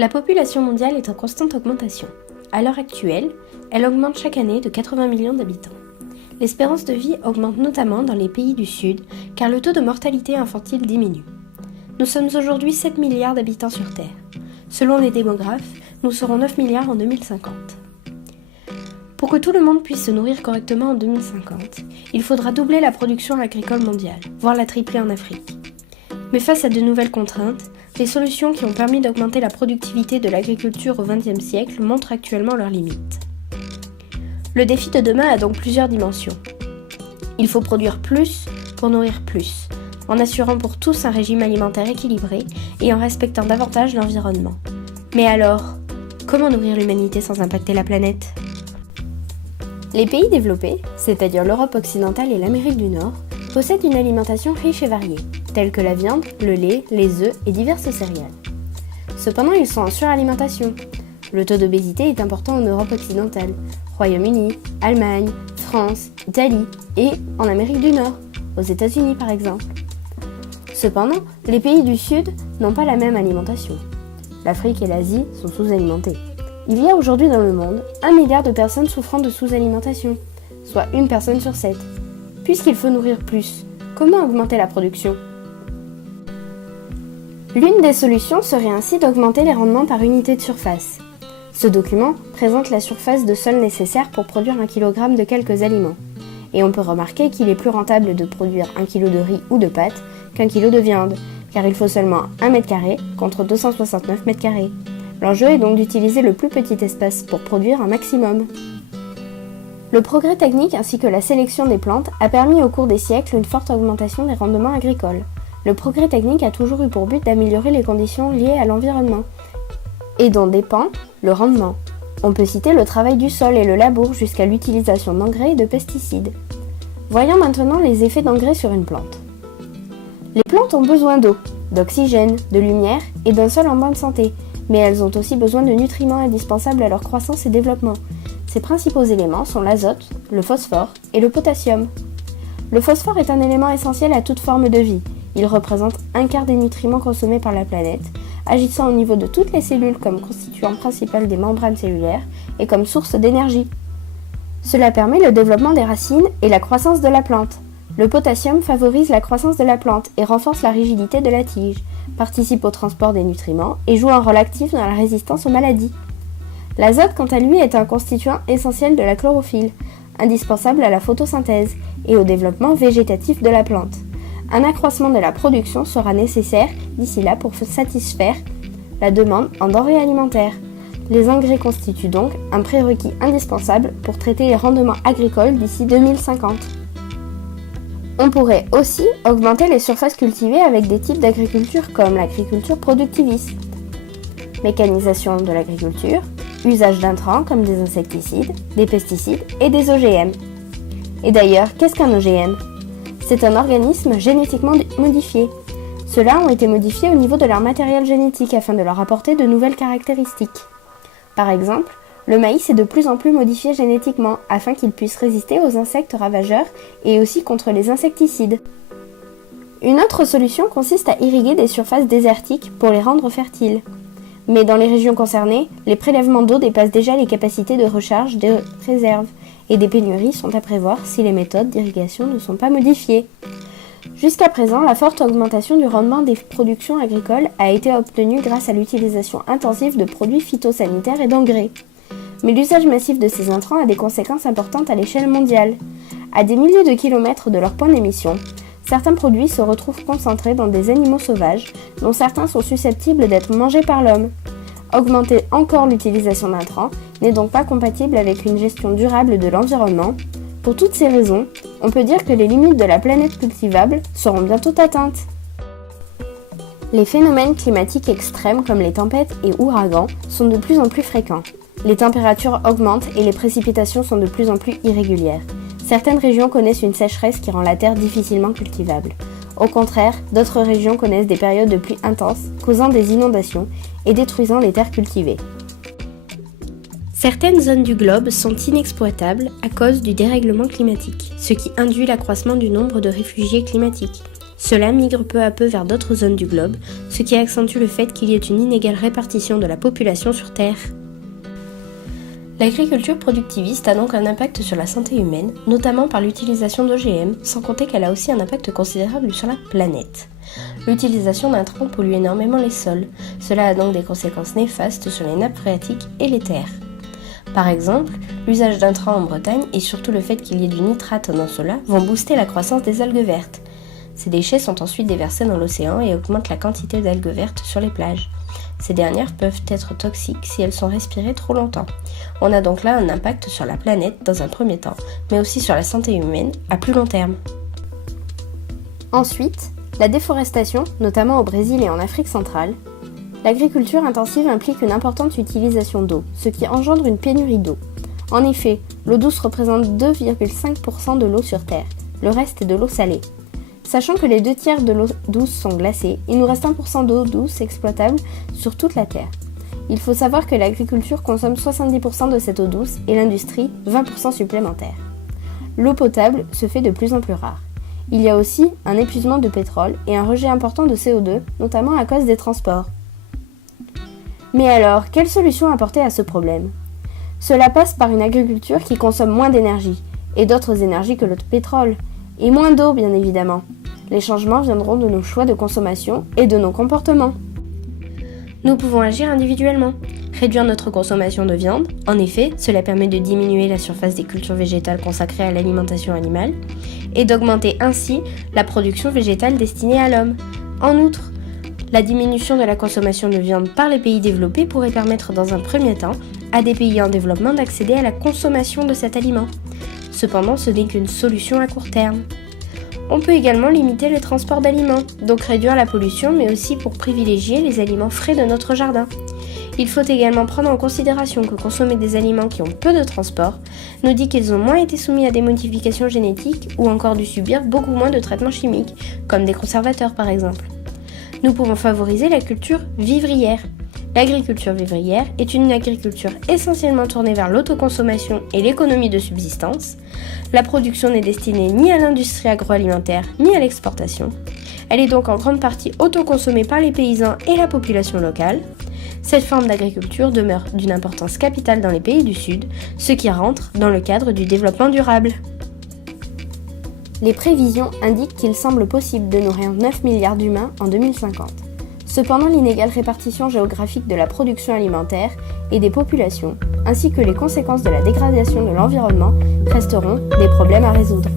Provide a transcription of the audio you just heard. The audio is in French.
La population mondiale est en constante augmentation. À l'heure actuelle, elle augmente chaque année de 80 millions d'habitants. L'espérance de vie augmente notamment dans les pays du Sud, car le taux de mortalité infantile diminue. Nous sommes aujourd'hui 7 milliards d'habitants sur Terre. Selon les démographes, nous serons 9 milliards en 2050. Pour que tout le monde puisse se nourrir correctement en 2050, il faudra doubler la production agricole mondiale, voire la tripler en Afrique. Mais face à de nouvelles contraintes, les solutions qui ont permis d'augmenter la productivité de l'agriculture au XXe siècle montrent actuellement leurs limites. Le défi de demain a donc plusieurs dimensions. Il faut produire plus pour nourrir plus, en assurant pour tous un régime alimentaire équilibré et en respectant davantage l'environnement. Mais alors, comment nourrir l'humanité sans impacter la planète ? Les pays développés, c'est-à-dire l'Europe occidentale et l'Amérique du Nord, possèdent une alimentation riche et variée, telle que la viande, le lait, les œufs et diverses céréales. Cependant, ils sont en suralimentation. Le taux d'obésité est important en Europe occidentale, Royaume-Uni, Allemagne, France, Italie et en Amérique du Nord, aux États-Unis par exemple. Cependant, les pays du Sud n'ont pas la même alimentation. L'Afrique et l'Asie sont sous-alimentées. Il y a aujourd'hui dans le monde 1 milliard de personnes souffrant de sous-alimentation, soit une personne sur 7. Puisqu'il faut nourrir plus, comment augmenter la production ? L'une des solutions serait ainsi d'augmenter les rendements par unité de surface. Ce document présente la surface de sol nécessaire pour produire 1 kg de quelques aliments. Et on peut remarquer qu'il est plus rentable de produire 1 kg de riz ou de pâtes qu'1 kg de viande, car il faut seulement 1 m² contre 269 m². L'enjeu est donc d'utiliser le plus petit espace pour produire un maximum. Le progrès technique ainsi que la sélection des plantes a permis au cours des siècles une forte augmentation des rendements agricoles. Le progrès technique a toujours eu pour but d'améliorer les conditions liées à l'environnement, et dont dépend le rendement. On peut citer le travail du sol et le labour jusqu'à l'utilisation d'engrais et de pesticides. Voyons maintenant les effets d'engrais sur une plante. Les plantes ont besoin d'eau, d'oxygène, de lumière et d'un sol en bonne santé, mais elles ont aussi besoin de nutriments indispensables à leur croissance et développement. Ces principaux éléments sont l'azote, le phosphore et le potassium. Le phosphore est un élément essentiel à toute forme de vie. Il représente 1/4 des nutriments consommés par la planète, agissant au niveau de toutes les cellules comme constituant principal des membranes cellulaires et comme source d'énergie. Cela permet le développement des racines et la croissance de la plante. Le potassium favorise la croissance de la plante et renforce la rigidité de la tige, participe au transport des nutriments et joue un rôle actif dans la résistance aux maladies. L'azote, quant à lui, est un constituant essentiel de la chlorophylle, indispensable à la photosynthèse et au développement végétatif de la plante. Un accroissement de la production sera nécessaire d'ici là pour satisfaire la demande en denrées alimentaires. Les engrais constituent donc un prérequis indispensable pour traiter les rendements agricoles d'ici 2050. On pourrait aussi augmenter les surfaces cultivées avec des types d'agriculture comme l'agriculture productiviste, mécanisation de l'agriculture, usage d'intrants comme des insecticides, des pesticides et des OGM. Et d'ailleurs, qu'est-ce qu'un OGM ? C'est un organisme génétiquement modifié. Ceux-là ont été modifiés au niveau de leur matériel génétique afin de leur apporter de nouvelles caractéristiques. Par exemple, le maïs est de plus en plus modifié génétiquement afin qu'il puisse résister aux insectes ravageurs et aussi contre les insecticides. Une autre solution consiste à irriguer des surfaces désertiques pour les rendre fertiles. Mais dans les régions concernées, les prélèvements d'eau dépassent déjà les capacités de recharge des réserves et des pénuries sont à prévoir si les méthodes d'irrigation ne sont pas modifiées. Jusqu'à présent, la forte augmentation du rendement des productions agricoles a été obtenue grâce à l'utilisation intensive de produits phytosanitaires et d'engrais. Mais l'usage massif de ces intrants a des conséquences importantes à l'échelle mondiale. À des milliers de kilomètres de leur point d'émission, certains produits se retrouvent concentrés dans des animaux sauvages, dont certains sont susceptibles d'être mangés par l'homme. Augmenter encore l'utilisation d'intrants n'est donc pas compatible avec une gestion durable de l'environnement. Pour toutes ces raisons, on peut dire que les limites de la planète cultivable seront bientôt atteintes. Les phénomènes climatiques extrêmes comme les tempêtes et ouragans sont de plus en plus fréquents. Les températures augmentent et les précipitations sont de plus en plus irrégulières. Certaines régions connaissent une sécheresse qui rend la terre difficilement cultivable. Au contraire, d'autres régions connaissent des périodes de pluie intenses, causant des inondations et détruisant les terres cultivées. Certaines zones du globe sont inexploitables à cause du dérèglement climatique, ce qui induit l'accroissement du nombre de réfugiés climatiques. Cela migre peu à peu vers d'autres zones du globe, ce qui accentue le fait qu'il y ait une inégale répartition de la population sur Terre. L'agriculture productiviste a donc un impact sur la santé humaine, notamment par l'utilisation d'OGM, sans compter qu'elle a aussi un impact considérable sur la planète. L'utilisation d'intrants pollue énormément les sols, cela a donc des conséquences néfastes sur les nappes phréatiques et les terres. Par exemple, l'usage d'intrants en Bretagne et surtout le fait qu'il y ait du nitrate dans cela vont booster la croissance des algues vertes. Ces déchets sont ensuite déversés dans l'océan et augmentent la quantité d'algues vertes sur les plages. Ces dernières peuvent être toxiques si elles sont respirées trop longtemps. On a donc là un impact sur la planète dans un premier temps, mais aussi sur la santé humaine à plus long terme. Ensuite, la déforestation, notamment au Brésil et en Afrique centrale. L'agriculture intensive implique une importante utilisation d'eau, ce qui engendre une pénurie d'eau. En effet, l'eau douce représente 2,5% de l'eau sur Terre, le reste est de l'eau salée. Sachant que les 2/3 de l'eau douce sont glacées, il nous reste 1% d'eau douce exploitable sur toute la Terre. Il faut savoir que l'agriculture consomme 70% de cette eau douce et l'industrie 20% supplémentaire. L'eau potable se fait de plus en plus rare. Il y a aussi un épuisement de pétrole et un rejet important de CO2, notamment à cause des transports. Mais alors, quelle solution apporter à ce problème ? Cela passe par une agriculture qui consomme moins d'énergie, et d'autres énergies que le pétrole, et moins d'eau bien évidemment. Les changements viendront de nos choix de consommation et de nos comportements. Nous pouvons agir individuellement. Réduire notre consommation de viande, en effet, cela permet de diminuer la surface des cultures végétales consacrées à l'alimentation animale, et d'augmenter ainsi la production végétale destinée à l'homme. En outre, la diminution de la consommation de viande par les pays développés pourrait permettre dans un premier temps à des pays en développement d'accéder à la consommation de cet aliment. Cependant, ce n'est qu'une solution à court terme. On peut également limiter le transport d'aliments, donc réduire la pollution, mais aussi pour privilégier les aliments frais de notre jardin. Il faut également prendre en considération que consommer des aliments qui ont peu de transport nous dit qu'ils ont moins été soumis à des modifications génétiques ou encore dû subir beaucoup moins de traitements chimiques, comme des conservateurs par exemple. Nous pouvons favoriser la culture vivrière. L'agriculture vivrière est une agriculture essentiellement tournée vers l'autoconsommation et l'économie de subsistance. La production n'est destinée ni à l'industrie agroalimentaire ni à l'exportation. Elle est donc en grande partie autoconsommée par les paysans et la population locale. Cette forme d'agriculture demeure d'une importance capitale dans les pays du Sud, ce qui rentre dans le cadre du développement durable. Les prévisions indiquent qu'il semble possible de nourrir 9 milliards d'humains en 2050. Cependant, l'inégale répartition géographique de la production alimentaire et des populations, ainsi que les conséquences de la dégradation de l'environnement, resteront des problèmes à résoudre.